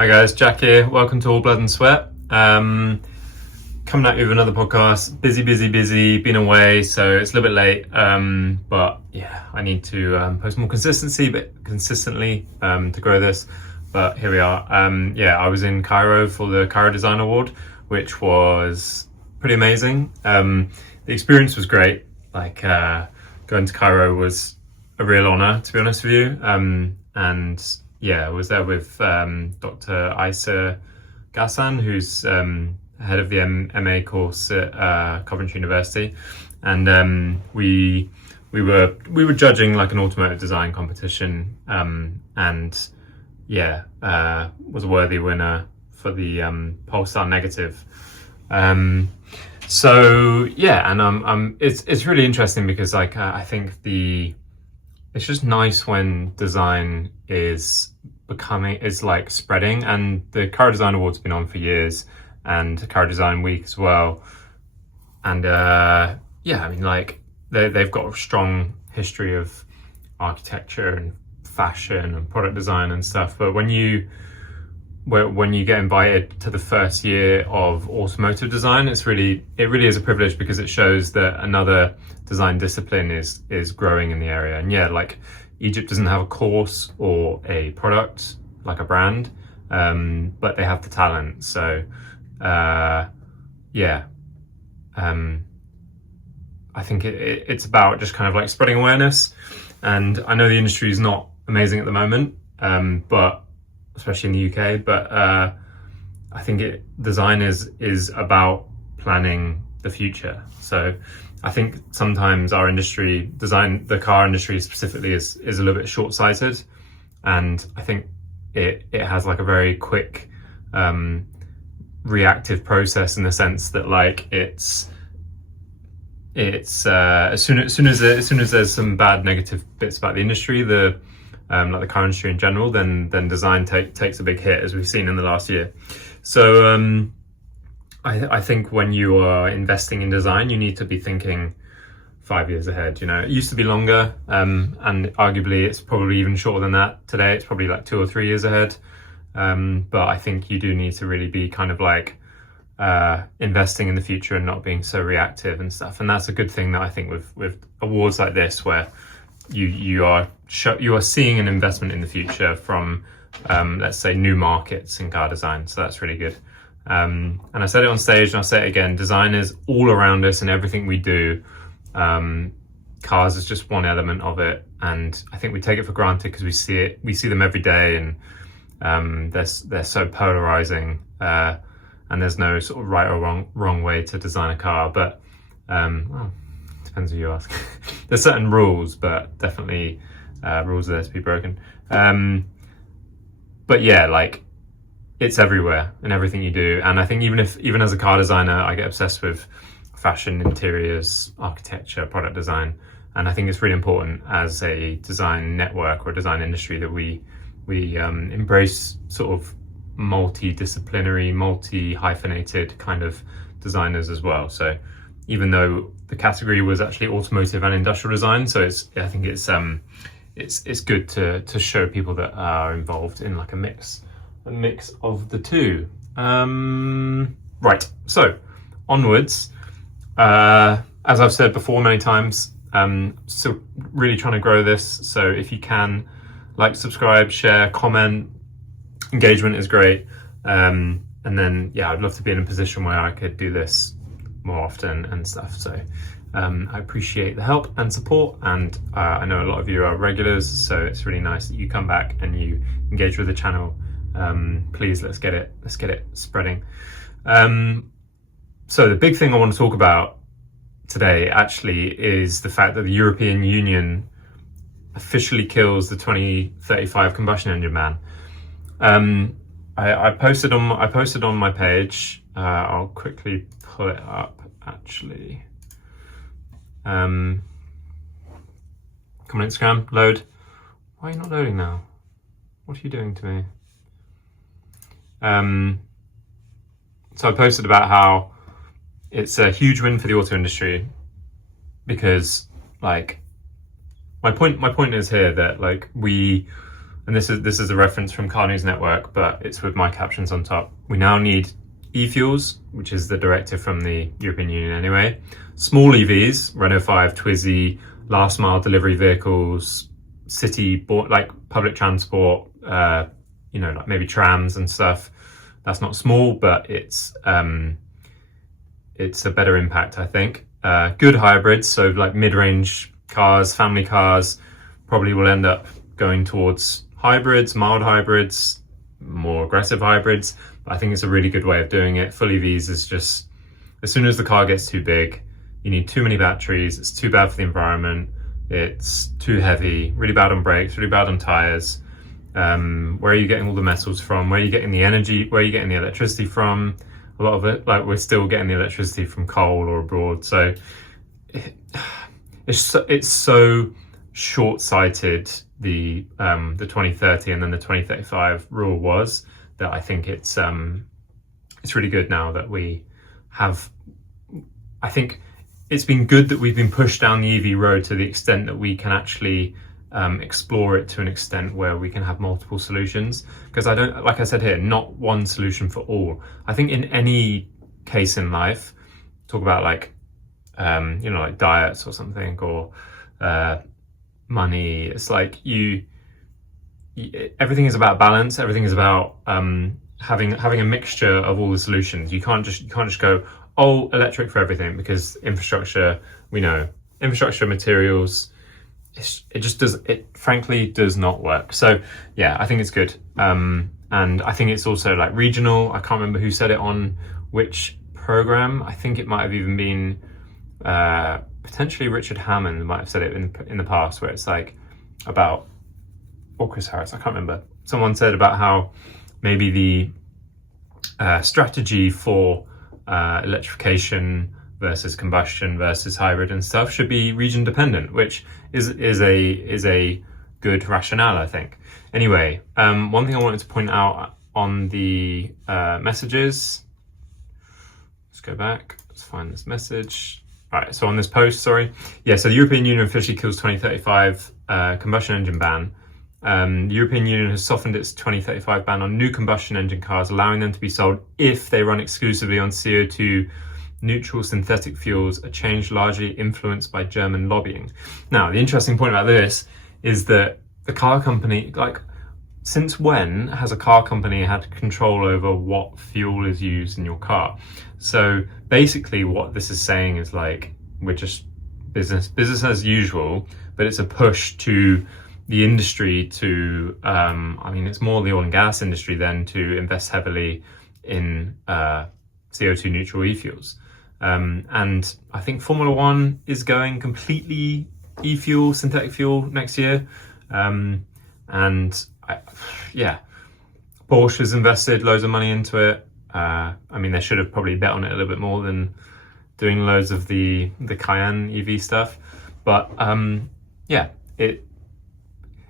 Hi guys, Jack here. Welcome to All Blood and Sweat. Coming at you with another podcast. Busy. Been away, so it's a little bit late. But yeah, I need to post more consistently to grow this. But here we are. I was in Cairo for the Cairo Design Award, which was pretty amazing. The experience was great. Going to Cairo was a real honor, to be honest with you. I was there with Dr. Isa Ghassan, who's head of the MA course at Coventry University, and we were judging like an automotive design competition, was a worthy winner for the Polestar Negative. It's really interesting because I think it's just nice when design is spreading, and the Cairo Design Award's been on for years, and Cairo Design Week as well. And they've got a strong history of architecture and fashion and product design and stuff. But when you get invited to the first year of automotive design, it really is a privilege, because it shows that another design discipline is growing in the area. And Egypt doesn't have a course or a product like a brand, but they have the talent. So I think it's about just kind of like spreading awareness. And I know the industry is not amazing at the moment, but especially in the UK, but I think design is about planning the future. So I think sometimes our industry, the car industry specifically, is a little bit short-sighted, and I think it has like a very quick reactive process, in the sense that as soon as there's some bad negative bits about the industry, like the car industry in general, then design takes a big hit, as we've seen in the last year. So I think when you are investing in design, you need to be thinking 5 years ahead. It used to be longer, and arguably it's probably even shorter than that today. It's probably like 2 or 3 years ahead. But I think you do need to really be kind of investing in the future and not being so reactive and stuff. And that's a good thing that I think with awards like this, where you are seeing an investment in the future from let's say new markets in car design. So that's really good. And I said it on stage, and I'll say it again: design is all around us in everything we do. Cars is just one element of it, and I think we take it for granted because we see them every day, and they're so polarizing, and there's no sort of right or wrong way to design a car. But depends who you ask. There's certain rules, but definitely rules are there to be broken. It's everywhere in everything you do. And I think even as a car designer, I get obsessed with fashion, interiors, architecture, product design. And I think it's really important as a design network or a design industry that we embrace sort of multidisciplinary, multi-hyphenated kind of designers as well. So even though the category was actually automotive and industrial design, so I think it's good to show people that are involved in like a mix of the two. Right, so onwards. As I've said before many times, so really trying to grow this. So if you can, subscribe, share, comment, engagement is great. And then I'd love to be in a position where I could do this more often and stuff. So I appreciate the help and support, and I know a lot of you are regulars, so it's really nice that you come back and you engage with the channel. Please, let's get it spreading. So the big thing I want to talk about today actually is the fact that the European Union officially kills the 2035 combustion engine ban. I posted on my page. I'll quickly pull it up actually. Come on, Instagram, load. Why are you not loading now? What are you doing to me? So I posted about how it's a huge win for the auto industry, because my point is here that and this is a reference from Car News Network, but it's with my captions on top. We now need e-fuels, which is the directive from the European Union anyway. Small EVs, Renault 5, Twizy, last mile delivery vehicles, like public transport, like maybe trams and stuff. That's not small, but it's a better impact, I think. Good hybrids, so like mid-range cars, family cars, probably will end up going towards hybrids, mild hybrids, more aggressive hybrids. But I think it's a really good way of doing it. Full EVs is just, as soon as the car gets too big, you need too many batteries, it's too bad for the environment, it's too heavy, really bad on brakes, really bad on tires. Where are you getting all the metals from? Where are you getting the energy? Where are you getting the electricity from? A lot of it, like, we're still getting the electricity from coal or abroad. So it's so short-sighted, the 2030 and then the 2035 rule was, that I think it's really good now that we have. I think it's been good that we've been pushed down the EV road to the extent that we can actually explore it to an extent where we can have multiple solutions. Because I don't, like I said here, not one solution for all. I think in any case in life, talk about like, like diets or something, or money. It's like everything is about balance. Everything is about having a mixture of all the solutions. You can't just go, oh, electric for everything, because infrastructure, we know, infrastructure, materials, it frankly does not work. So yeah, I think it's good. And I think it's also like regional. I can't remember who said it on which program. I think it might have even been potentially Richard Hammond might have said it in the past, where it's like about, or Chris Harris, I can't remember. Someone said about how maybe the strategy for electrification versus combustion versus hybrid and stuff should be region dependent, which is a good rationale, I think. Anyway, one thing I wanted to point out on the messages. Let's go back. Let's find this message. All right, so on this post, sorry. Yeah, so the European Union officially kills 2035 combustion engine ban. The European Union has softened its 2035 ban on new combustion engine cars, allowing them to be sold if they run exclusively on CO2 neutral synthetic fuels, a change largely influenced by German lobbying. Now, the interesting point about this is that the car company, like, since when has a car company had control over what fuel is used in your car? So basically what this is saying is like, we're just business as usual, but it's a push to the industry to, it's more the oil and gas industry then, to invest heavily in CO2 neutral e-fuels. And I think Formula One is going completely e-fuel, synthetic fuel next year. Porsche has invested loads of money into it. They should have probably bet on it a little bit more than doing loads of the Cayenne EV stuff. But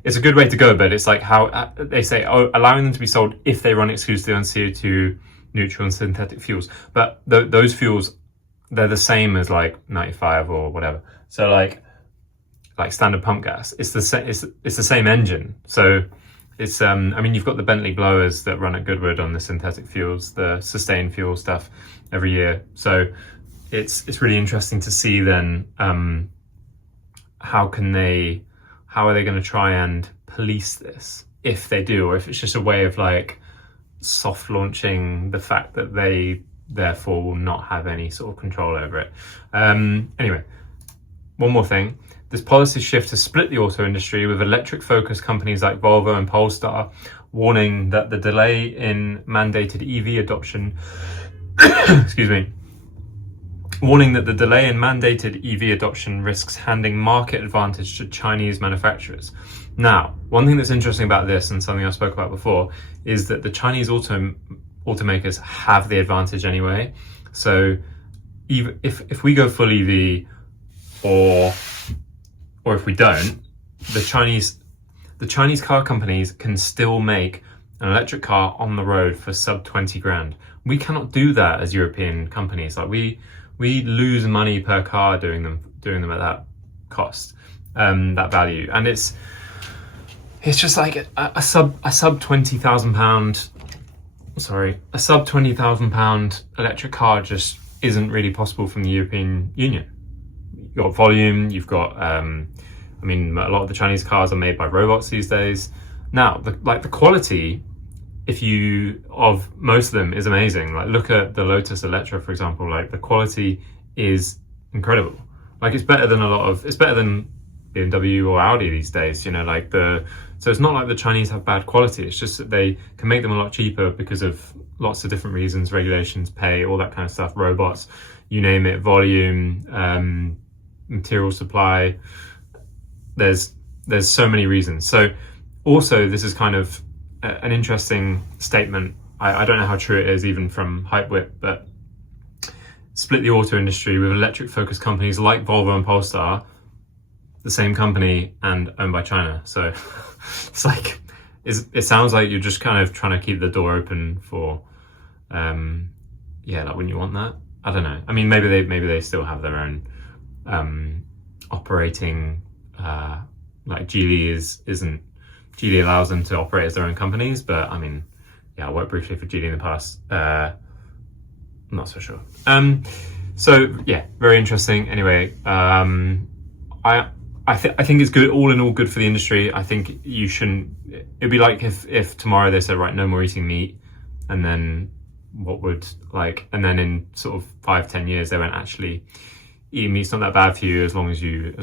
it's a good way to go, but it's like how they say, allowing them to be sold if they run exclusively on CO2 neutral and synthetic fuels. But those fuels, they're the same as like 95 or whatever. So like standard pump gas, it's the same engine. So it's you've got the Bentley blowers that run at Goodwood on the synthetic fuels, the sustained fuel stuff every year. So it's really interesting to see then how are they going to try and police this, if they do, or if it's just a way of like soft launching the fact that they therefore will not have any sort of control over it. Anyway, one more thing. This policy shift has split the auto industry, with electric-focused companies like Volvo and Polestar warning that the delay in mandated EV adoption risks handing market advantage to Chinese manufacturers. Now, one thing that's interesting about this, and something I spoke about before, is that the Chinese automakers have the advantage anyway. So even if we go full EV, or if we don't, the Chinese car companies can still make an electric car on the road for sub 20 grand. We cannot do that as European companies. Like we lose money per car doing them at that cost, that value. And it's just like a sub £20,000, a sub £20,000 electric car just isn't really possible from the European Union. You've got volume, you've got, I mean, a lot of the Chinese cars are made by robots these days. Now, the quality, of most of them is amazing. Like, look at the Lotus Electra, for example. Like, the quality is incredible. Like, it's better than BMW or Audi these days, you know, so it's not like the Chinese have bad quality. It's just that they can make them a lot cheaper because of lots of different reasons, regulations, pay, all that kind of stuff, robots, you name it, volume, material supply. There's so many reasons. So also, this is kind of an interesting statement. I don't know how true it is even from Hypewit, but split the auto industry with electric focused companies like Volvo and Polestar, the same company and owned by China. So it's like, it sounds like you're just kind of trying to keep the door open for, like, wouldn't you want that? I don't know. I mean, maybe they still have their own operating, like Geely allows them to operate as their own companies, but I mean, yeah, I worked briefly for Geely in the past. I'm not so sure. So yeah, very interesting. Anyway, I think it's good, all in all, good for the industry. I think you shouldn't. It'd be like if tomorrow they said, right, no more eating meat, and then and then in sort of 5-10 years they went, actually, eating meat's not that bad for you as long as you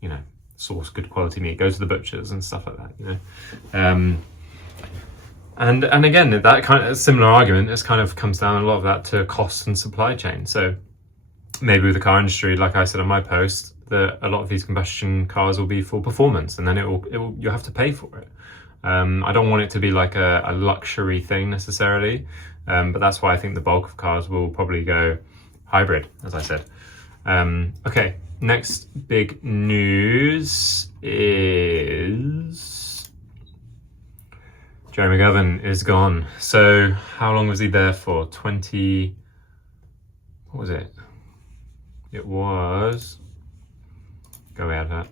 you know, source good quality meat, go to the butchers and stuff like that, you know. And again, that kind of similar argument, it's kind of comes down a lot of that to cost and supply chain. So maybe with the car industry, like I said on my post, that a lot of these combustion cars will be for performance, and then you have to pay for it. I don't want it to be like a luxury thing necessarily, but that's why I think the bulk of cars will probably go hybrid, as I said. Okay, next big news is Jerry McGovern is gone. So how long was he there for? What was it? It was, go out of that.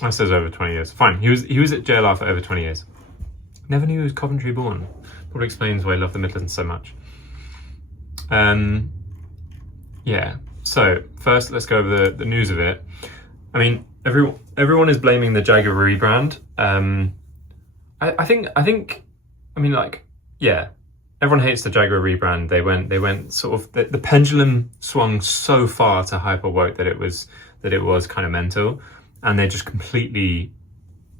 That says over 20 years. Fine, he was at JLR for over 20 years. Never knew he was Coventry born. Probably explains why I love the Midlands so much. Yeah, so first let's go over the news of it. I mean, everyone is blaming the Jaguar rebrand. I think, yeah, everyone hates the Jaguar rebrand. They went sort of, the pendulum swung so far to hyperwoke that it was kind of mental, and they just completely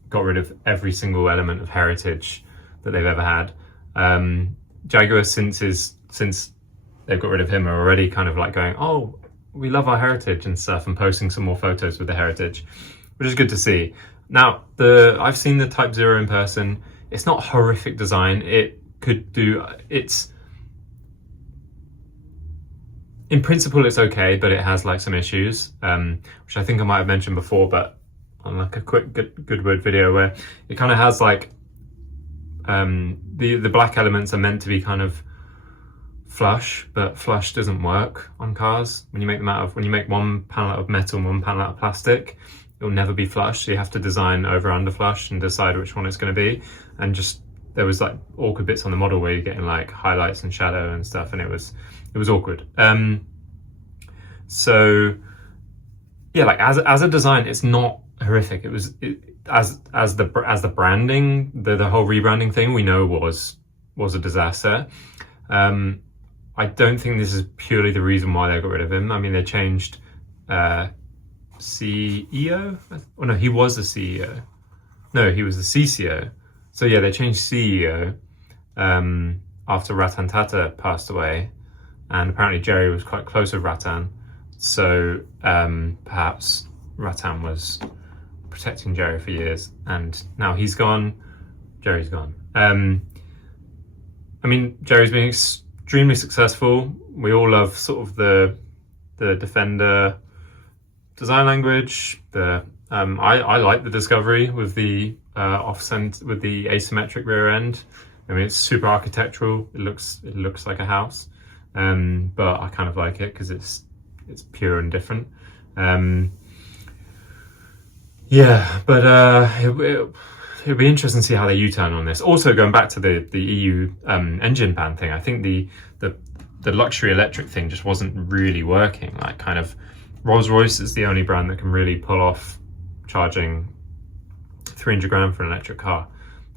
got rid of every single element of heritage that they've ever had. Jaguar, since they've got rid of him, are already kind of like going, oh, we love our heritage and stuff, and posting some more photos with the heritage, which is good to see. Now, I've seen the Type 0 in person. It's not horrific design. In principle, it's okay, but it has like some issues, which I think I might have mentioned before, but on like a quick Goodwood video, where it kind of has like, the black elements are meant to be kind of flush, but flush doesn't work on cars. When you make one panel out of metal and one panel out of plastic, it'll never be flush. So you have to design over under flush and decide which one it's going to be. And just, there was like awkward bits on the model where you're getting like highlights and shadow and stuff, and it was awkward. So yeah, like as a design, it's not horrific. As the branding, the whole rebranding thing, we know was a disaster. I don't think this is purely the reason why they got rid of him. I mean, they changed CEO. Oh no, he was the CEO. No, he was the CCO. So yeah, they changed CEO after Ratan Tata passed away, and apparently Jerry was quite close with Ratan. So perhaps Ratan was protecting Jerry for years, and now he's gone, Jerry's gone. I mean, Jerry's been extremely successful. We all love sort of the Defender design language. I like the Discovery with the with the asymmetric rear end. I mean, it's super architectural. It looks like a house, but I kind of like it because it's pure and different. Yeah, but it'll be interesting to see how they U-turn on this. Also, going back to the EU engine ban thing, I think the luxury electric thing just wasn't really working. Like, kind of, Rolls-Royce is the only brand that can really pull off charging 300 grand for an electric car,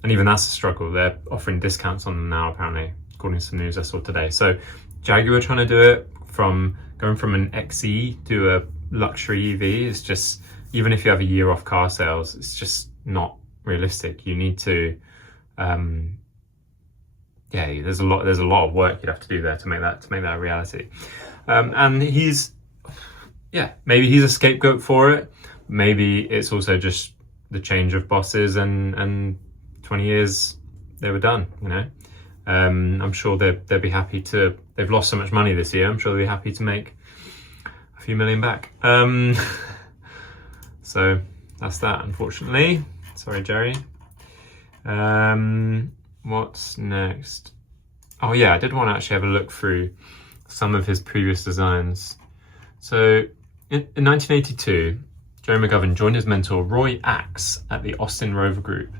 and even that's a struggle. They're offering discounts on them now, apparently, according to some news I saw today. So Jaguar trying to do it, from going from an XE to a luxury EV, is just, even if you have a year off car sales, it's just not realistic. You need to there's a lot of work you'd have to do there to make that a reality. And maybe he's a scapegoat for it. Maybe it's also just the change of bosses, and 20 years they were done, you know. I'm sure they'd be happy to, they've lost so much money this year, I'm sure they'd be happy to make a few million back. So that's that, unfortunately. Sorry, Jerry. What's next? Oh yeah, I did want to actually have a look through some of his previous designs. So in 1982, Jerry McGovern joined his mentor Roy Axe at the Austin Rover Group.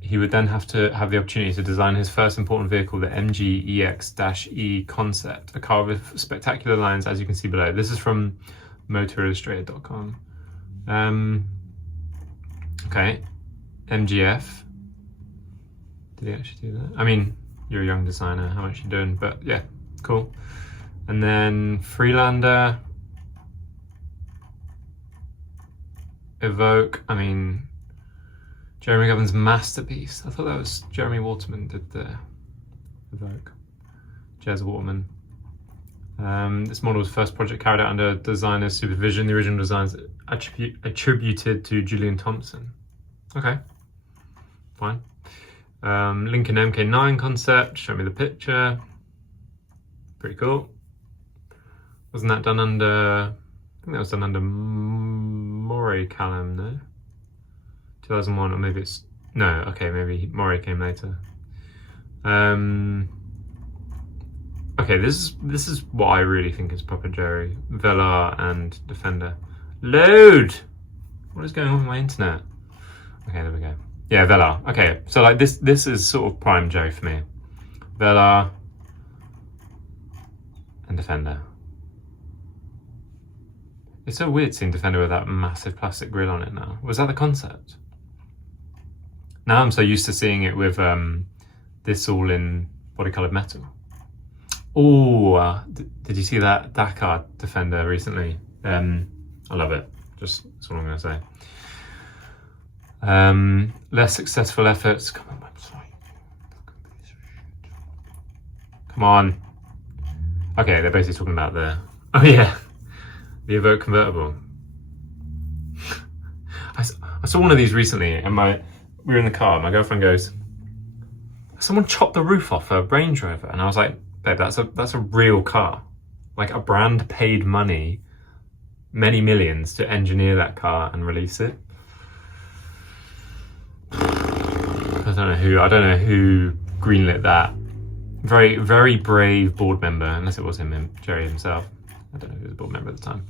He would then have to have the opportunity to design his first important vehicle, the MG EX-E Concept, a car with spectacular lines, as you can see below. This is from MotorIllustrated.com. Okay, MGF. Did he actually do that? I mean, you're a young designer, how much you doing? But yeah, cool. And then Freelander, Evoque. I mean, Jeremy McGovern's masterpiece. I thought that was Jeremy Waterman did the Evoque. Jez Waterman. This model was first project carried out under designer's supervision. The original designs attributed to Julian Thompson. Okay, fine. Lincoln MK9 concept. Show me the picture. Pretty cool. Wasn't that done under? I think that was done under Moray Callum, no? 2001, or maybe it's no. Okay, maybe Moray came later. Okay, this is what I really think is proper Jerry. Velar and Defender. Load! What is going on with my internet? Okay, there we go. Yeah, Velar. Okay, so like this is sort of prime Jerry for me. Velar and Defender. It's so weird seeing Defender with that massive plastic grill on it now. Was that the concept? Now I'm so used to seeing it with this all in body-coloured metal. Oh, did you see that Dakar Defender recently? I love it. Just that's all I'm going to say. Less successful efforts. Come on, website. Come on. Okay, they're basically talking about the. Oh yeah, the Evoque convertible. I saw one of these recently, and we were in the car. My girlfriend goes, "Someone chopped the roof off a Range Rover," and I was like, "Babe, that's a real car. Like, a brand paid money, many millions, to engineer that car and release it." I don't know who greenlit that. Very, very brave board member, unless it was Jerry himself. I don't know who was a board member at the time.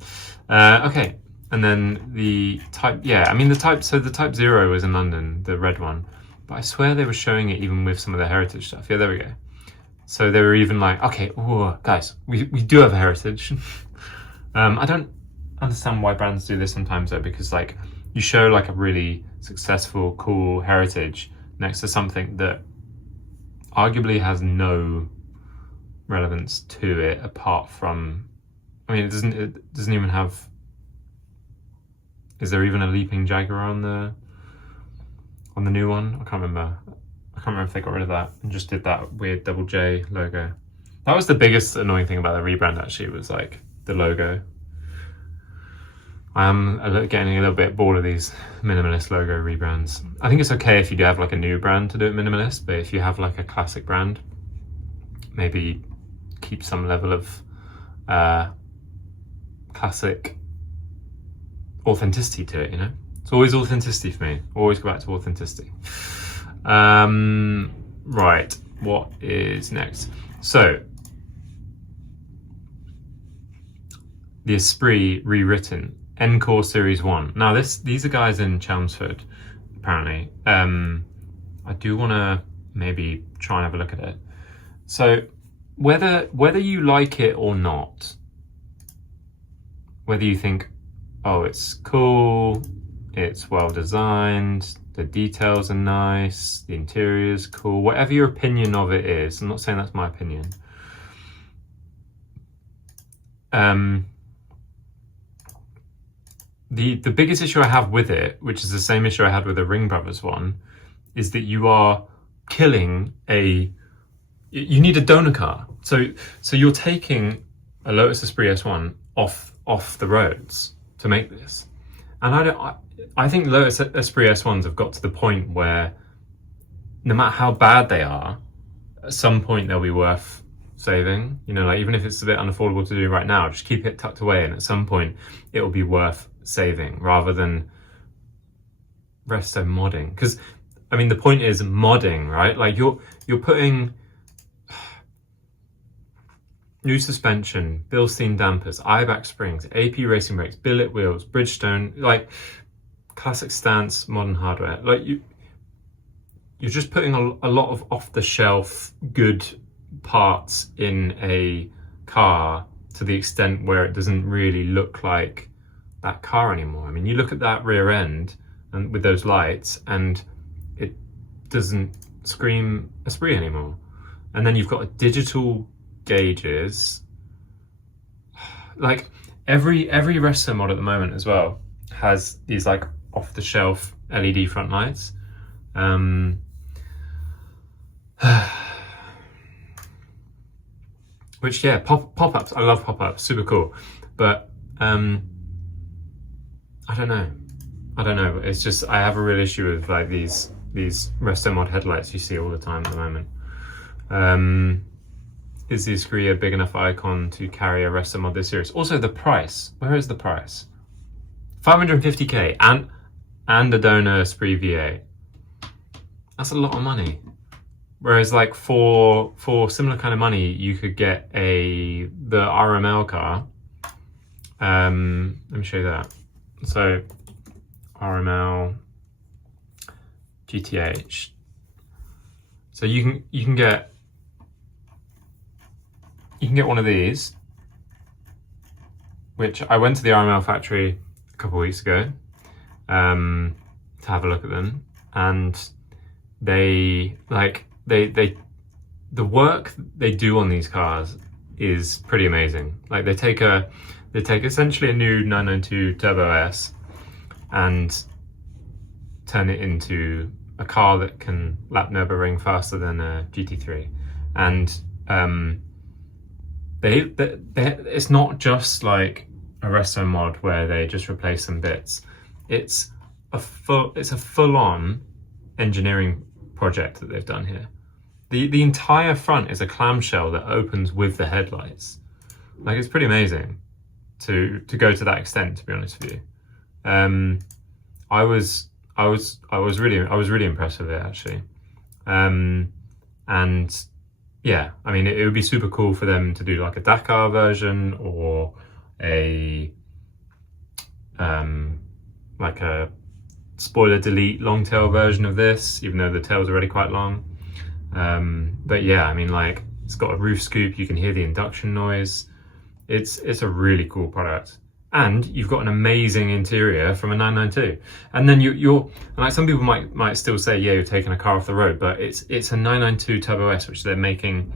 Okay, and then the Type, so the Type 0 was in London, the red one, but I swear they were showing it even with some of the heritage stuff. Yeah, there we go. So they were even like, okay, ooh, guys, we do have a heritage. I don't understand why brands do this sometimes though, because like you show like a really successful, cool heritage next to something that arguably has no relevance to it apart from, I mean, it doesn't even have, is there even a leaping Jaguar on the new one? I can't remember if they got rid of that and just did that weird double J logo. That was the biggest annoying thing about the rebrand actually, was like the logo. I am getting a little bit bored of these minimalist logo rebrands. I think it's okay if you do have like a new brand to do it minimalist, but if you have like a classic brand, maybe keep some level of classic authenticity to it, you know? It's always authenticity for me. Always go back to authenticity. Right, what is next? So, the Esprit rewritten, Encore Series 1. Now these are guys in Chelmsford, apparently. I do want to maybe try and have a look at it. So whether you like it or not, whether you think, oh, it's cool, it's well designed, the details are nice, the interior is cool, whatever your opinion of it is, I'm not saying that's my opinion. The biggest issue I have with it, which is the same issue I had with the Ring Brothers one, is that you are killing you need a donor car. So you're taking a Lotus Esprit S1 off the roads to make this. And I think Lotus Esprit S1s have got to the point where no matter how bad they are, at some point they'll be worth saving. You know, like even if it's a bit unaffordable to do right now, just keep it tucked away, and at some point it will be worth saving rather than resto modding. Because I mean, the point is modding, right? Like you're putting new suspension, Bilstein dampers, I-back springs, AP racing brakes, billet wheels, Bridgestone, like classic stance, modern hardware. Like you're just putting a lot of off-the-shelf good parts in a car to the extent where it doesn't really look like that car anymore. I mean, you look at that rear end and with those lights, and it doesn't scream Esprit anymore. And then you've got a digital gauges. Like every resto mod at the moment as well has these like off-the-shelf LED front lights. Which yeah, pop-ups. I love pop-ups, super cool. But I don't know. It's just I have a real issue with like these resto mod headlights you see all the time at the moment. Is the Esprit a big enough icon to carry a resto mod this series? Also the price. Where is the price? 550k and a donor Esprit V8. That's a lot of money. Whereas like for similar kind of money, you could get the RML car. Let me show you that. So RML GTH. So you can get one of these, which I went to the RML factory a couple of weeks ago to have a look at them, and the work they do on these cars is pretty amazing. Like they take essentially a new 992 Turbo S and turn it into a car that can lap Nürburgring faster than a GT3, and it's not just like a resto mod where they just replace some bits. It's a full-on engineering project that they've done here. The entire front is a clamshell that opens with the headlights. Like it's pretty amazing to go to that extent, to be honest with you. I was really impressed with it actually. And yeah, I mean, it would be super cool for them to do like a Dakar version or like a spoiler delete long tail version of this, even though the tail's already quite long. But yeah, I mean, like it's got a roof scoop, you can hear the induction noise. It's a really cool product. And you've got an amazing interior from a 992. And then you're like some people might still say, yeah, you're taking a car off the road, but it's a 992 Turbo S, which they're making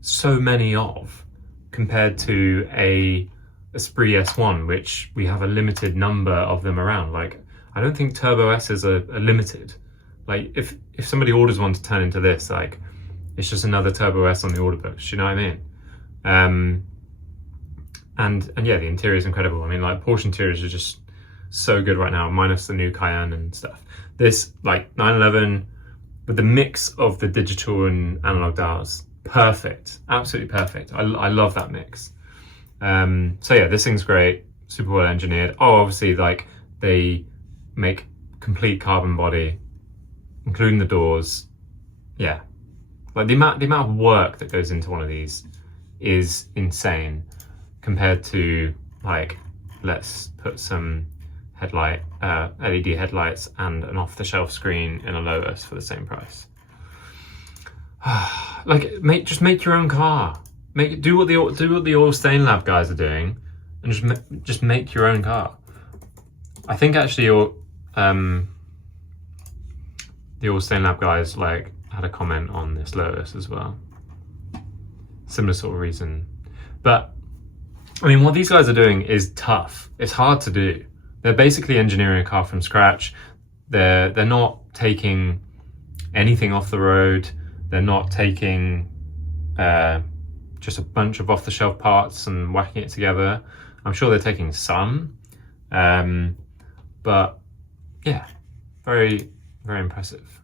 so many of, compared to a Esprit S1, which we have a limited number of them around. Like, I don't think Turbo S's are limited. Like, if somebody orders one to turn into this, like, it's just another Turbo S on the order books. You know what I mean? And yeah, the interior is incredible. I mean, like Porsche interiors are just so good right now, minus the new Cayenne and stuff. This like 911 with the mix of the digital and analog dials, perfect, absolutely perfect. I love that mix. So yeah, this thing's great, super well engineered. Oh, obviously, like they make complete carbon body, including the doors. Yeah, like the amount of work that goes into one of these is insane, compared to like, let's put some LED headlights and an off-the-shelf screen in a Lotus for the same price. Like, just make your own car. Do what the Oil Stain Lab guys are doing, and just make your own car. I think actually the Oil Stain Lab guys like had a comment on this Lotus as well. Similar sort of reason. But I mean, what these guys are doing is tough. It's hard to do. They're basically engineering a car from scratch. They're not taking anything off the road. They're not taking just a bunch of off-the-shelf parts and whacking it together. I'm sure they're taking some, but yeah, very, very impressive.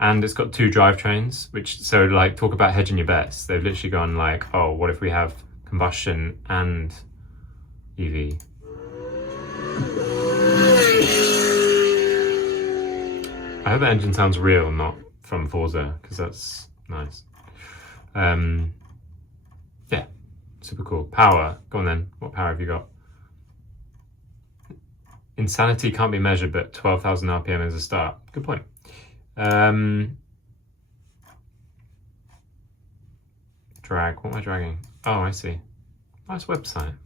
And it's got 2 drivetrains, so like, talk about hedging your bets. They've literally gone like, oh, what if we have combustion and EV? I hope the engine sounds real, not from Forza, because that's nice. Yeah, super cool. Power, go on then. What power have you got? Insanity can't be measured, but 12,000 RPM is a start. Good point. Drag, what am I dragging? Oh, I see. Nice website.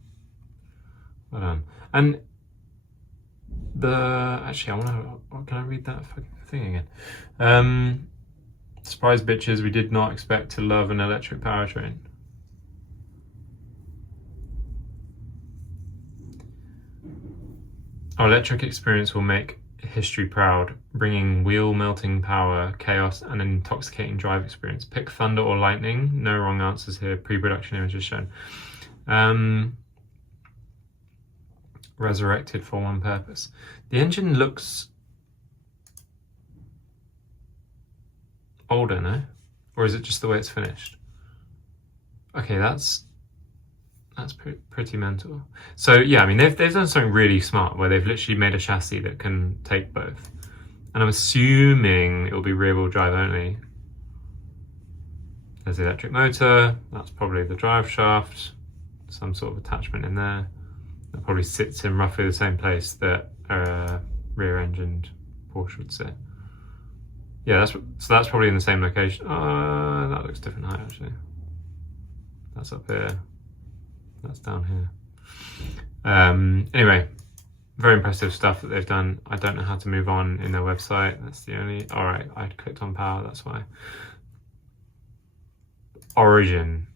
Well done. And actually, can I read that fucking thing again? Surprise bitches, we did not expect to love an electric powertrain. Our electric experience will make history proud, bringing wheel-melting power, chaos, and an intoxicating drive experience. Pick thunder or lightning. No wrong answers here. Pre-production images shown. Resurrected for one purpose. The engine looks older, no? Or is it just the way it's finished? Okay, that's pretty mental. So yeah, I mean, they've done something really smart where they've literally made a chassis that can take both. And I'm assuming it'll be rear-wheel drive only. There's the electric motor. That's probably the drive shaft. Some sort of attachment in there. That probably sits in roughly the same place that a rear-engined Porsche would sit. Yeah, so that's probably in the same location. That looks different height actually. That's up here. That's down here. Anyway, very impressive stuff that they've done. I don't know how to move on in their website. That's the only. All right, I clicked on power. That's why. Origin.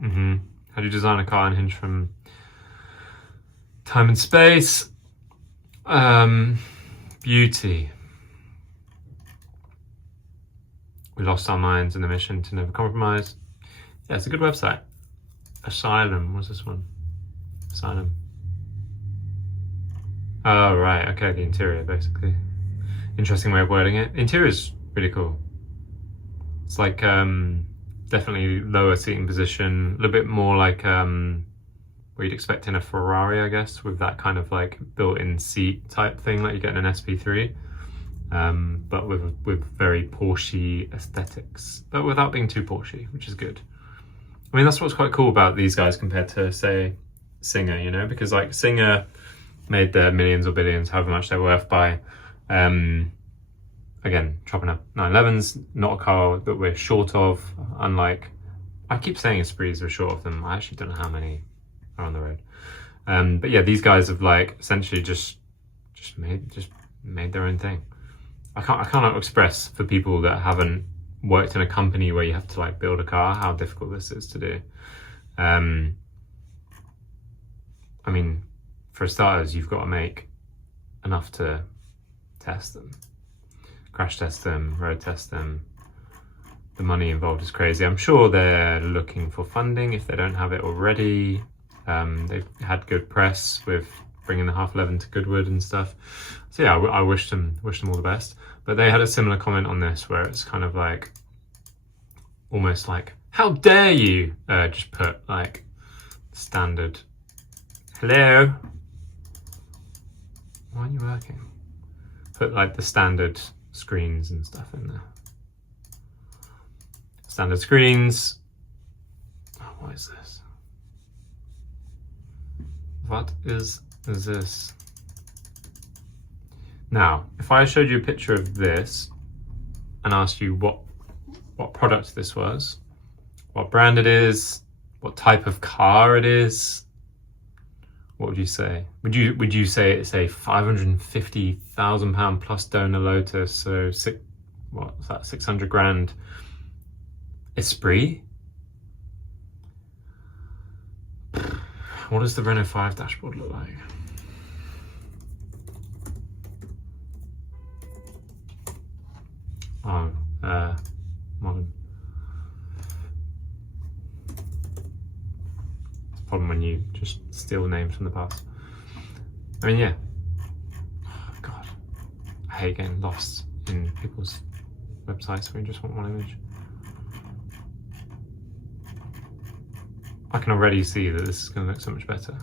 How do you design a car unhinged from time and space? Beauty. We lost our minds in the mission to never compromise. Yeah, it's a good website. Asylum, what's this one? Asylum. Oh, right, okay, the interior, basically. Interesting way of wording it. The interior is really cool. It's like, definitely lower seating position, a little bit more like what you'd expect in a Ferrari, I guess, with that kind of like built-in seat type thing like you get in an SP3. But with very Porsche aesthetics, but without being too Porsche, which is good. I mean, that's what's quite cool about these guys compared to, say, Singer, you know, because like Singer made their millions or billions, however much they're worth, by again chopping up 911s, not a car that we're short of. Unlike, I keep saying Esprits are short of them. I actually don't know how many are on the road. But yeah, these guys have like essentially just made their own thing. I cannot express for people that haven't worked in a company where you have to like build a car how difficult this is to do. I mean, for starters, you've got to make enough to test them, crash test them, road test them. The money involved is crazy. I'm sure they're looking for funding if they don't have it already. They've had good press with bringing the 11 to Goodwood and stuff. So yeah, I wish them all the best. But they had a similar comment on this where it's kind of like, almost like, how dare you just put like standard, hello, why aren't you working? Put like the standard screens and stuff in there. Standard screens. Oh, what is this? What is this? Now, if I showed you a picture of this and asked you what product this was, what brand it is, what type of car it is, what would you say? Would you say it's a £550,000 plus donor Lotus, so what's that, 600 grand Esprit? What does the Renault 5 dashboard look like? Oh, modern. It's a problem when you just steal names from the past. I mean, yeah. Oh, God. I hate getting lost in people's websites when you just want one image. I can already see that this is going to look so much better.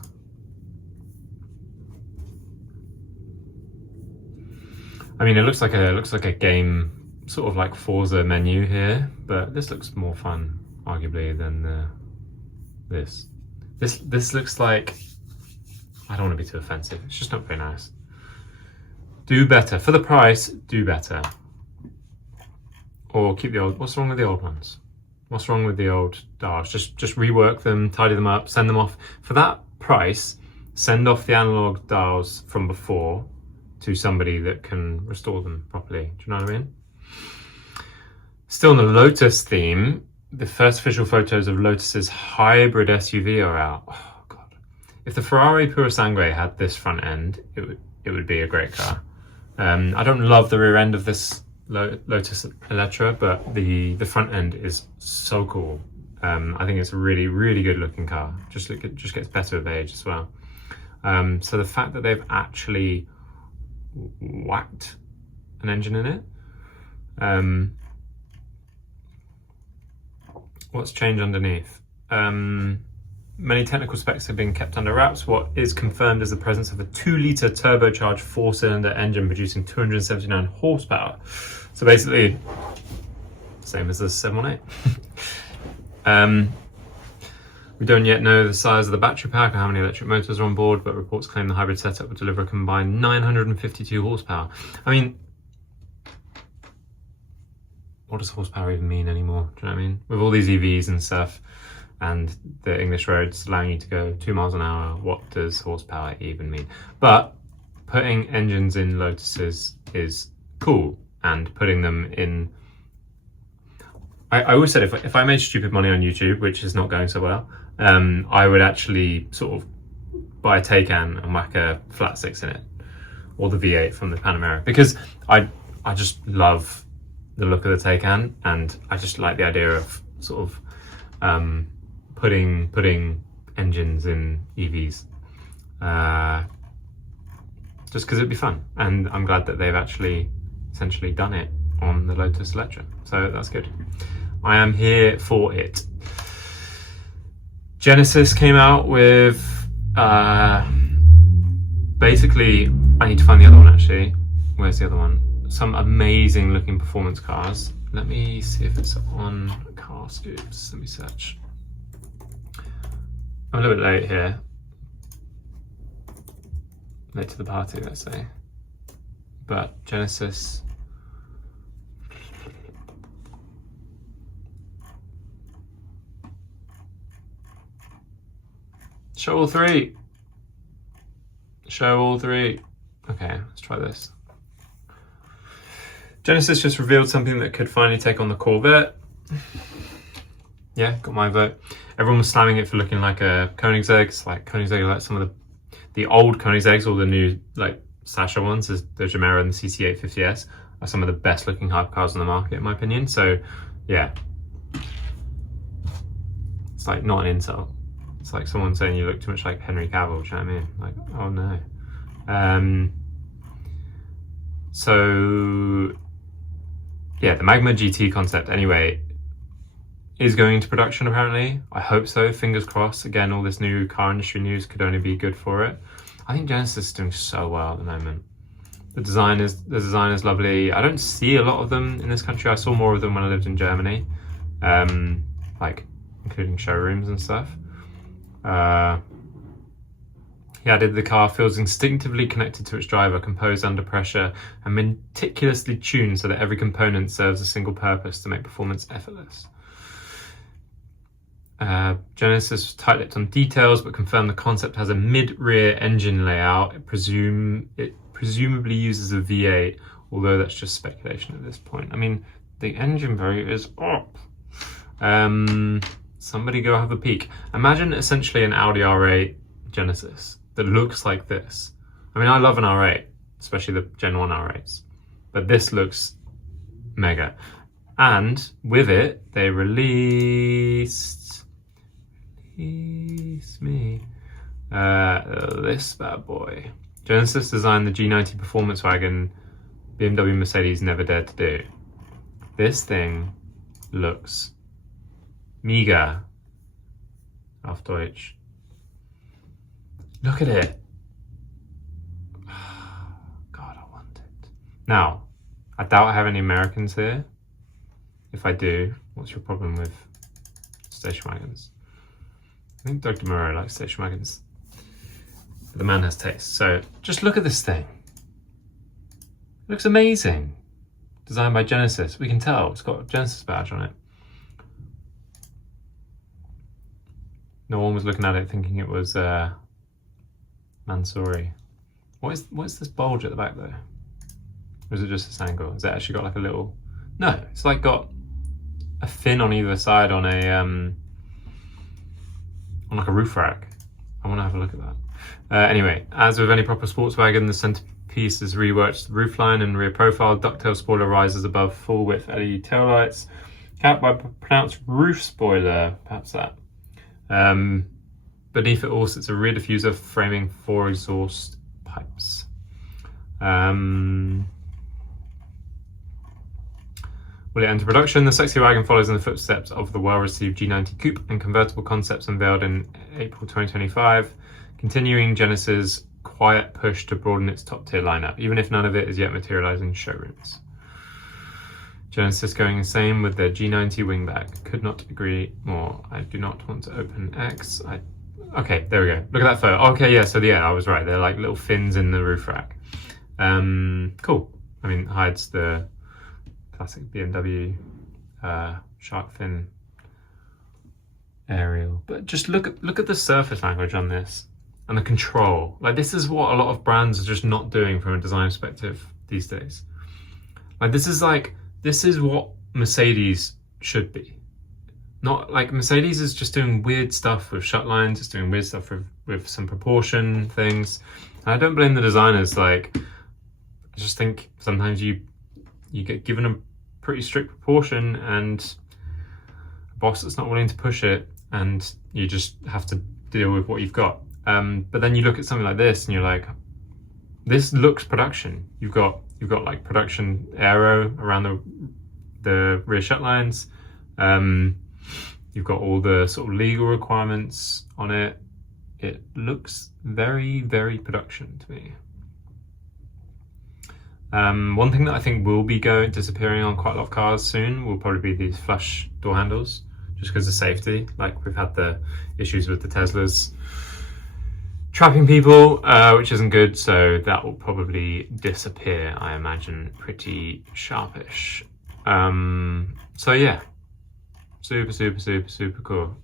I mean, it looks like a game, sort of like Forza menu here, but this looks more fun, arguably, than this. This looks like, I don't want to be too offensive. It's just not very nice. Do better for the price. Do better, or keep the old. What's wrong with the old ones? What's wrong with the old dials? Just rework them, tidy them up, send them off. For that price, send off the analog dials from before to somebody that can restore them properly. Do you know what I mean? Still in the Lotus theme, the first official photos of Lotus's hybrid SUV are out. Oh, God. If the Ferrari Purosangue had this front end, it would be a great car. I don't love the rear end of this Lotus Electra, but the front end is so cool. I think it's a really, really good looking car. Just gets better with age as well. So the fact that they've actually whacked an engine in it. What's changed underneath? Many technical specs have been kept under wraps. What is confirmed is the presence of a 2-litre turbocharged 4-cylinder engine producing 279 horsepower. So basically, same as the 718. We don't yet know the size of the battery pack or how many electric motors are on board, but reports claim the hybrid setup will deliver a combined 952 horsepower. I mean, what does horsepower even mean anymore? Do you know what I mean? With all these EVs and stuff, and the English roads allowing you to go 2 miles an hour, what does horsepower even mean? But putting engines in Lotuses is cool, and putting them in... I always said if I made stupid money on YouTube, which is not going so well, I would actually sort of buy a Taycan and whack a flat 6 in it, or the V8 from the Panamera, because I just love the look of the Taycan, and I just like the idea of sort of putting engines in EVs, just because it'd be fun. And I'm glad that they've actually essentially done it on the Lotus Electra, so that's good. I am here for it. Genesis came out with basically, I need to find the other one actually. Where's the other one? Some amazing looking performance cars. Let me see if it's on Car Scoops. Let me search. I'm a little bit late here. Late to the party, let's say. But Genesis. Show all three. Show all three. Okay, let's try this. Genesis just revealed something that could finally take on the Corvette. Yeah, got my vote. Everyone was slamming it for looking like a Koenigsegg. It's like Koenigsegg, like some of the old Koenigsegg's, or the new like Sasha ones, the Gemera and the CC850S, are some of the best looking hypercars on the market in my opinion. So yeah, it's like not an insult. It's like someone saying you look too much like Henry Cavill. Do you know what I mean? Like, oh no. So yeah, the Magma GT concept anyway is going into production apparently. I hope so, fingers crossed. Again, all this new car industry news could only be good for it. I think Genesis is doing so well at the moment. The design is lovely. I don't see a lot of them in this country. I saw more of them when I lived in Germany, like including showrooms and stuff. He added, the car feels instinctively connected to its driver, composed under pressure, and meticulously tuned so that every component serves a single purpose to make performance effortless. Genesis tight-lipped on details, but confirmed the concept has a mid-rear engine layout. It presumably uses a V8, although that's just speculation at this point. I mean, the engine value is up. Somebody go have a peek. Imagine essentially an Audi R8 Genesis that looks like this. I mean, I love an R8, especially the Gen 1 R8s, but this looks mega. And with it, they released this bad boy. Genesis designed the G90 performance wagon BMW Mercedes never dared to do. This thing looks mega auf Deutsch. Look at it. God, I want it. Now, I doubt I have any Americans here. If I do, what's your problem with station wagons? I think Dr. Moreau likes station wagons. But the man has taste. So just look at this thing. It looks amazing. Designed by Genesis. We can tell it's got a Genesis badge on it. No one was looking at it thinking it was Mansouri. What is this bulge at the back though? Or is it just this angle? Has it actually got like a little... No, it's like got a fin on either side on a on like a roof rack. I want to have a look at that. Anyway, as with any proper sports wagon, the centerpiece is reworked roofline and rear profile. Ducktail spoiler rises above full width LED taillights, capped by pronounced roof spoiler. Perhaps that. Beneath it all sits a rear diffuser framing 4 exhaust pipes. Will it enter production? The sexy wagon follows in the footsteps of the well-received G90 Coupe and convertible concepts unveiled in April 2025, continuing Genesis' quiet push to broaden its top-tier lineup, even if none of it is yet materialized in showrooms. Genesis going insane with their G90 wingback. Could not agree more. I do not want to open X. Okay, there we go. Look at that photo. Okay, yeah, so yeah, I was right. They're like little fins in the roof rack. Cool. I mean, hides the classic BMW shark fin aerial. But just look at the surface language on this and the control. Like, this is what a lot of brands are just not doing from a design perspective these days. Like, this is what Mercedes should be. Not like Mercedes is just doing weird stuff with shut lines, it's doing weird stuff with some proportion things. And I don't blame the designers. Like, I just think sometimes you get given a pretty strict proportion and a boss that's not willing to push it, and you just have to deal with what you've got. But then you look at something like this and you're like, this looks production. You've got like production aero around the rear shut lines. You've got all the sort of legal requirements on it. It looks very, very production to me. One thing that I think will be disappearing on quite a lot of cars soon will probably be these flush door handles, just because of safety. Like, we've had the issues with the Teslas trapping people, which isn't good, so that will probably disappear, I imagine, pretty sharpish. So yeah, super, super, super, super cool.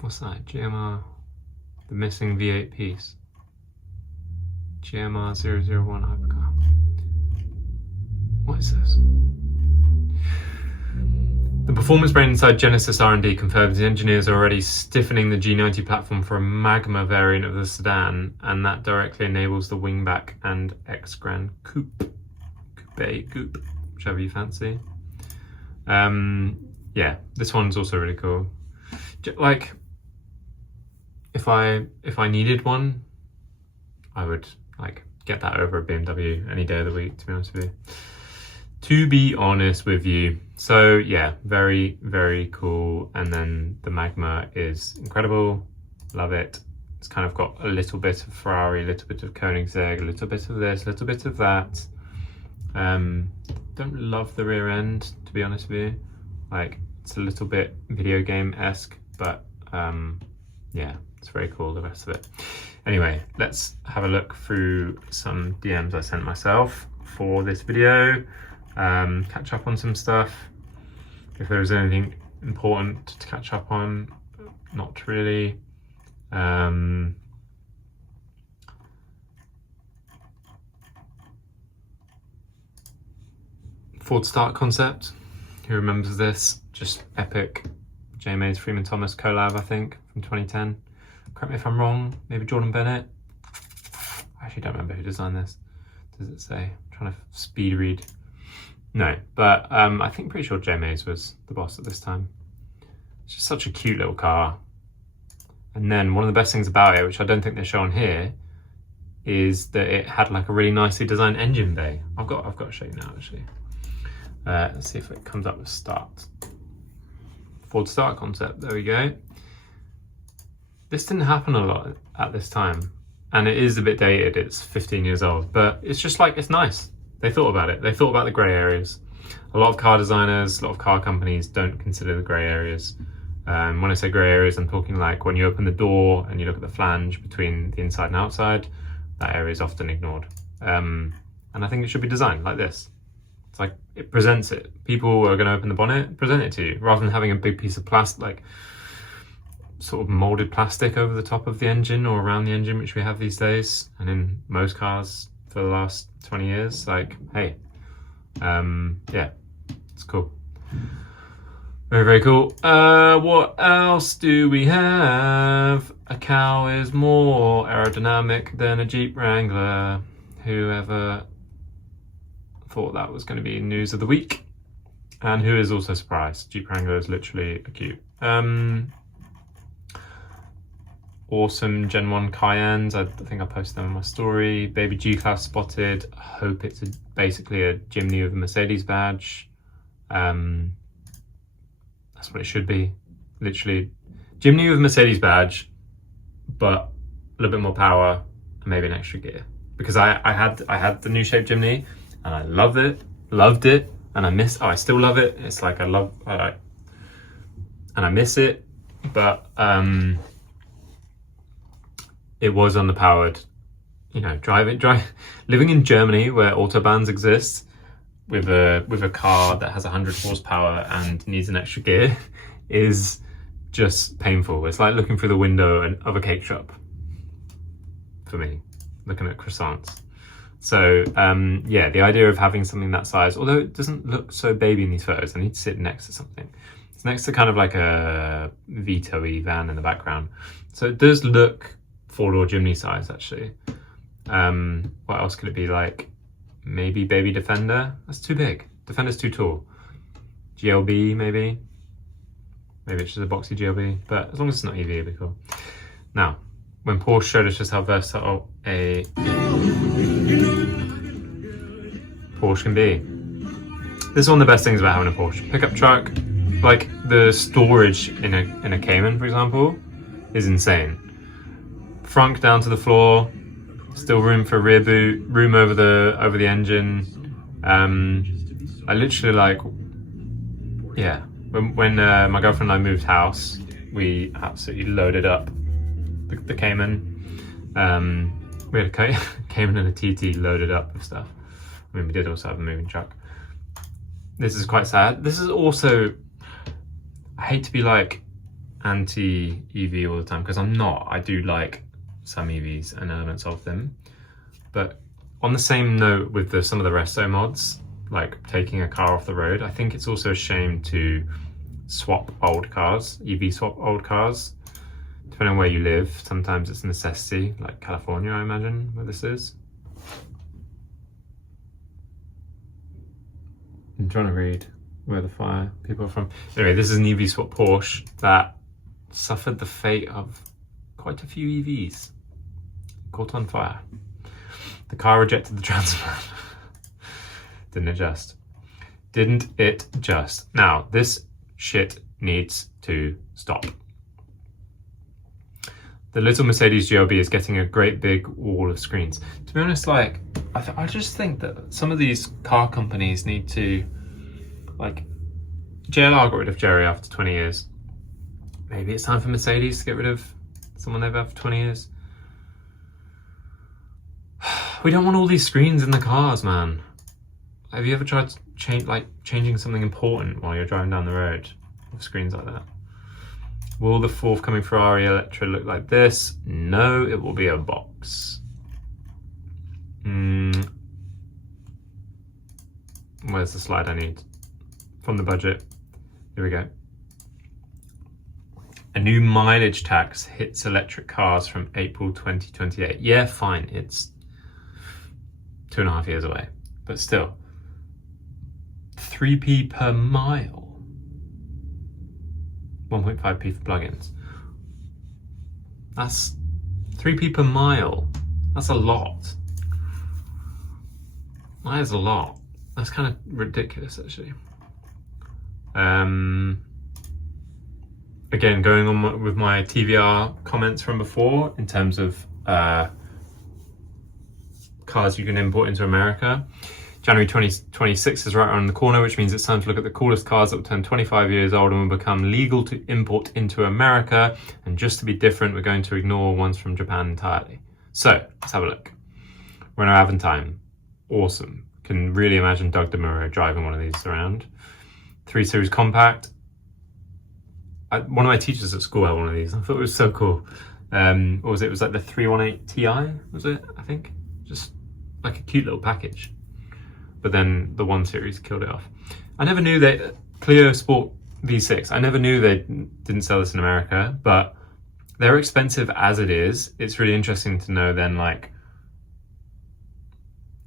What's that? GMR, the missing V8 piece. GMR 001 hypercar. What is this? The performance brain inside Genesis R&D confirms the engineers are already stiffening the G90 platform for a Magma variant of the sedan, and that directly enables the wingback and X Grand Coupe, whichever you fancy. Yeah, this one's also really cool. Like, if I needed one, I would like get that over a BMW any day of the week, to be honest with you. To be honest with you. So yeah, very, very cool. And then the Magma is incredible. Love it. It's kind of got a little bit of Ferrari, a little bit of Koenigsegg, a little bit of this, a little bit of that. Don't love the rear end, to be honest with you. Like, it's a little bit video game-esque, but yeah, It's very cool, the rest of it. Anyway, let's have a look through some DMs I sent myself for this video. Catch up on some stuff. If there was anything important to catch up on, not really. Ford Start concept. Who remembers this? Just epic. J Mays, Freeman Thomas collab, I think, from 2010. Correct me if I'm wrong. Maybe Jordan Bennett. I actually don't remember who designed this. Does it say? I'm trying to speed read. No, but I think pretty sure J Mays was the boss at this time. It's just such a cute little car. And then one of the best things about it, which I don't think they're shown here, is that it had like a really nicely designed engine bay. I've got to show you now actually. Let's see if it comes up with Start. Ford Start concept, there we go. This didn't happen a lot at this time. And it is a bit dated, it's 15 years old, but it's just like, it's nice. They thought about it. They thought about the grey areas. A lot of car designers, a lot of car companies don't consider the grey areas. When I say grey areas, I'm talking like when you open the door and you look at the flange between the inside and outside, that area is often ignored. And I think it should be designed like this. It's like, it presents it. People are gonna open the bonnet, present it to you, rather than having a big piece of plastic, like sort of molded plastic over the top of the engine or around the engine, which we have these days. And in most cars for the last 20 years, like, hey, yeah, it's cool. Very, very cool. What else do we have? A cow is more aerodynamic than a Jeep Wrangler. Whoever thought that was going to be news of the week? And who is also surprised? Jeep Wrangler is literally a cute. Awesome Gen 1 Cayennes. I think I posted them in my story. Baby G-Class spotted. I hope it's basically a Jimny with a Mercedes badge. That's what it should be. Literally, Jimny with a Mercedes badge, but a little bit more power and maybe an extra gear. Because I had the new shape Jimny and I loved it, and I still love it. It's like and I miss it, but it was underpowered. You know, living in Germany where autobahns exist, with a car that has 100 horsepower and needs an extra gear is just painful. It's like looking through the window of a cake shop for me, looking at croissants. So yeah, the idea of having something that size, although it doesn't look so baby in these photos, I need to sit next to something. It's next to kind of like a Vito-y van in the background. So it does look four-door Jimny size actually. What else could it be like? Maybe baby Defender. That's too big. Defender's too tall. GLB maybe. Maybe it's just a boxy GLB, but as long as it's not EV, it'd be cool. Now, when Porsche showed us just how versatile a Porsche can be. This is one of the best things about having a Porsche. Pickup truck, like the storage in a Cayman, for example, is insane. Frunk down to the floor. Still room for a rear boot, room over the engine. I literally like, yeah. When my girlfriend and I moved house, we absolutely loaded up the Cayman. We had a Cayman and a TT loaded up with stuff. I mean, we did also have a moving truck. This is quite sad. This is also, I hate to be like anti-EV all the time, because I'm not. I do like some EVs and elements of them, but on the same note with some of the resto mods, like taking a car off the road, I think it's also a shame to swap old cars, EV swap old cars, depending on where you live. Sometimes it's a necessity, like California, I imagine, where this is. I'm trying to read where the fire people are from. Anyway, this is an EV swap Porsche that suffered the fate of quite a few EVs. Caught on fire. The car rejected the transplant. Didn't it just? Didn't it just? Now, this shit needs to stop. The little Mercedes GLB is getting a great big wall of screens. To be honest, like, I just think that some of these car companies need to, like, JLR got rid of Jerry after 20 years. Maybe it's time for Mercedes to get rid of Someone they've had for 20 years. We don't want all these screens in the cars, man. Have you ever tried changing something important while you're driving down the road with screens like that? Will the forthcoming Ferrari Electra look like this? No, it will be a box. Where's the slide I need? From the budget. Here we go. A new mileage tax hits electric cars from April 2028. Yeah, fine, it's 2.5 years away, but still. 3p per mile. 1.5p for plugins. That's 3p per mile. That's a lot. That is a lot. That's kind of ridiculous, actually. Again, going on with my TVR comments from before in terms of cars you can import into America. January 2026 is right around the corner, which means it's time to look at the coolest cars that will turn 25 years old and will become legal to import into America. And just to be different, we're going to ignore ones from Japan entirely. So let's have a look. Renault Aventime, awesome. Can really imagine Doug DeMuro driving one of these around. 3 Series Compact. One of my teachers at school had one of these. I thought it was so cool. What was it? It was like the 318 Ti, was it? I think. Just like a cute little package. But then the 1 Series killed it off. I never knew that Clio Sport V6. I never knew they didn't sell this in America, but they're expensive as it is. It's really interesting to know then, like,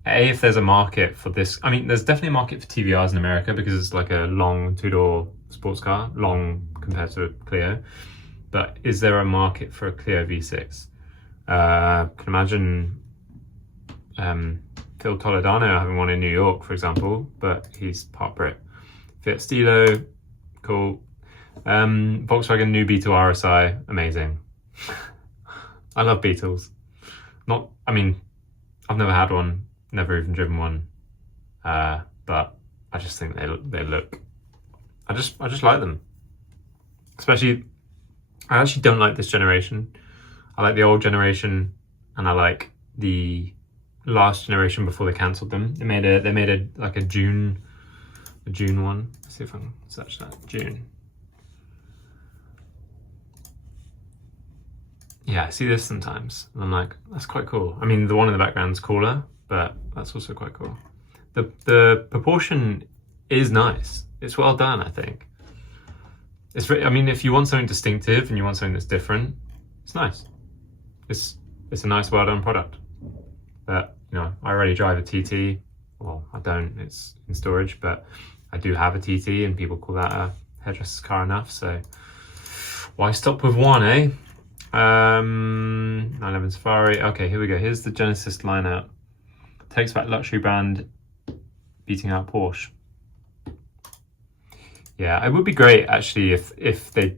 A, if there's a market for this. I mean, there's definitely a market for TVRs in America because it's like a long 2-door sports car, long compared to a Clio. But is there a market for a Clio V6? Can imagine Phil Toledano having one in New York, for example, but he's part Brit. Fiat Stilo, cool. Volkswagen new Beetle RSI, amazing. I love Beetles. I mean, I've never had one, never even driven one, but I just think they look. I just like them. Especially, I actually don't like this generation. I like the old generation, and I like the last generation before they cancelled them. They made a like a June one. Let's see if I can search that. June. Yeah, I see this sometimes, and I'm like, that's quite cool. I mean, the one in the background's cooler, but that's also quite cool. The proportion is nice. It's well done, I think. I mean, if you want something distinctive and you want something that's different, it's nice. It's a nice, well done product. But, you know, I already drive a TT. Well, I don't, it's in storage, but I do have a TT and people call that a hairdresser's car enough. So why stop with one, eh? 911 Safari. Okay, here we go. Here's the Genesis lineup. Takes back luxury brand, beating out Porsche. Yeah, it would be great actually if they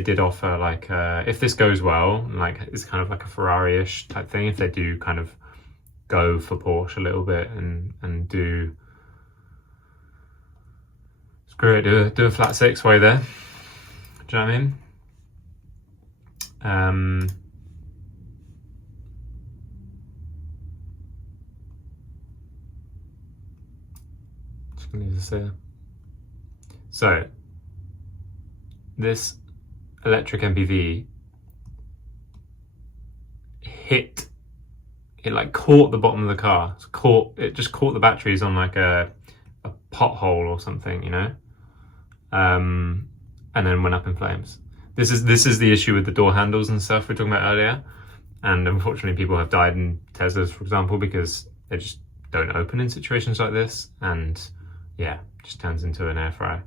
did offer like if this goes well, like it's kind of like a Ferrari-ish type thing. If they do kind of go for Porsche a little bit and do screw it, do a flat 6 way there. Do you know what I mean? Just gonna use this here. So this electric MPV it like caught the bottom of the car. It just caught the batteries on like a pothole or something, you know, and then went up in flames. This is the issue with the door handles and stuff we were talking about earlier, and unfortunately people have died in Teslas, for example, because they just don't open in situations like this, and yeah, just turns into an air fryer.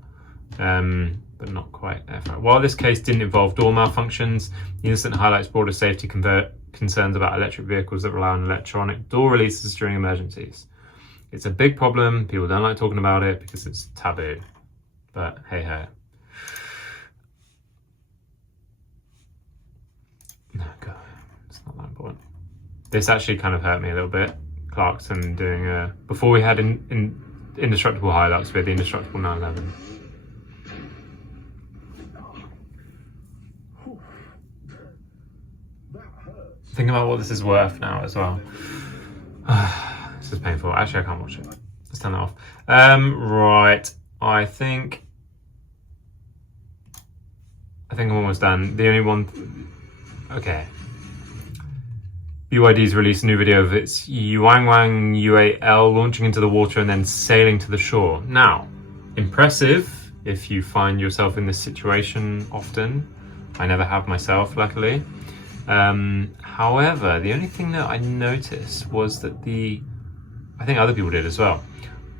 But not quite air fryer. While this case didn't involve door malfunctions, the incident highlights broader safety concerns about electric vehicles that rely on electronic door releases during emergencies. It's a big problem. People don't like talking about it because it's taboo. But hey ho. No, God, it's not that important. This actually kind of hurt me a little bit. Clarkson doing before we had indestructible Hilux, we had the indestructible 911. Think about what this is worth now as well. This is painful. Actually, I can't watch it. Let's turn that off. Right. I think I'm almost done. The only one... Okay. BYD's released a new video of its Yuangwang UAL launching into the water and then sailing to the shore. Now, impressive if you find yourself in this situation often. I never have myself, luckily. However, the only thing that I noticed was that I think other people did as well,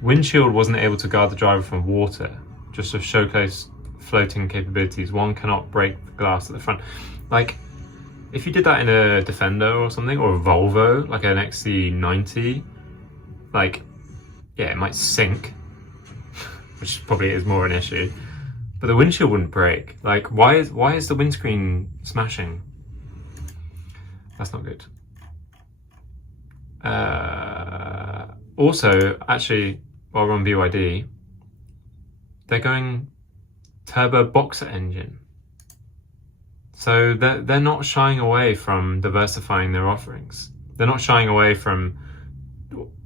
windshield wasn't able to guard the driver from water, just to showcase floating capabilities. One cannot break the glass at the front. Like, if you did that in a Defender or something, or a Volvo, like an XC90, like, yeah, it might sink, which probably is more an issue, but the windshield wouldn't break. Like, why is the windscreen smashing? That's not good. Also, actually, while we're on BYD, they're going turbo boxer engine. So they're not shying away from diversifying their offerings. They're not shying away from,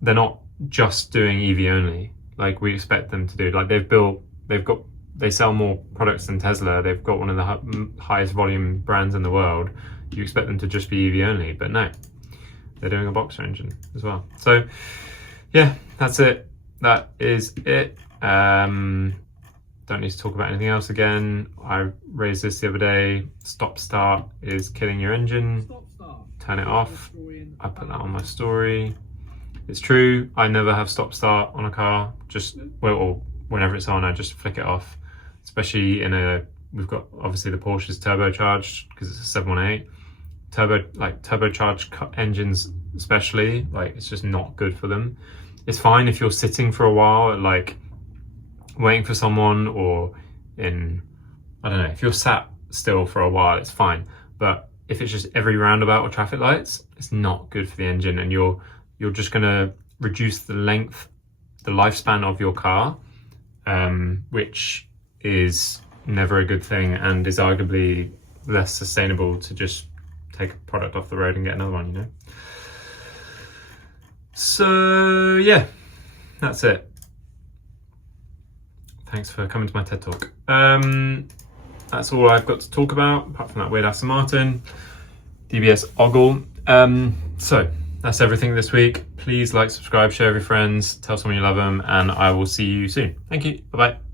they're not just doing EV only, like we expect them to do. Like they sell more products than Tesla. They've got one of the highest volume brands in the world. You expect them to just be EV only, but no, they're doing a boxer engine as well. So yeah, that's it. That is it. Don't need to talk about anything else again. I raised this the other day. Stop start is killing your engine. Turn it off. I put that on my story. It's true. I never have stop start on a car. Just, well, or whenever it's on, I just flick it off. Especially we've got obviously the Porsche's turbocharged because it's a 718. Turbocharged engines especially, like, it's just not good for them. It's fine if you're sitting for a while, like waiting for someone, or I don't know, if you're sat still for a while, it's fine. But if it's just every roundabout or traffic lights, it's not good for the engine, and you're just gonna reduce the lifespan of your car, which is never a good thing, and is arguably less sustainable to just take a product off the road and get another one, you know? So yeah, that's it. Thanks for coming to my TED Talk. That's all I've got to talk about, apart from that weird Aston Martin, DBS ogle. So that's everything this week. Please like, subscribe, share with your friends, tell someone you love them, and I will see you soon. Thank you. Bye-bye.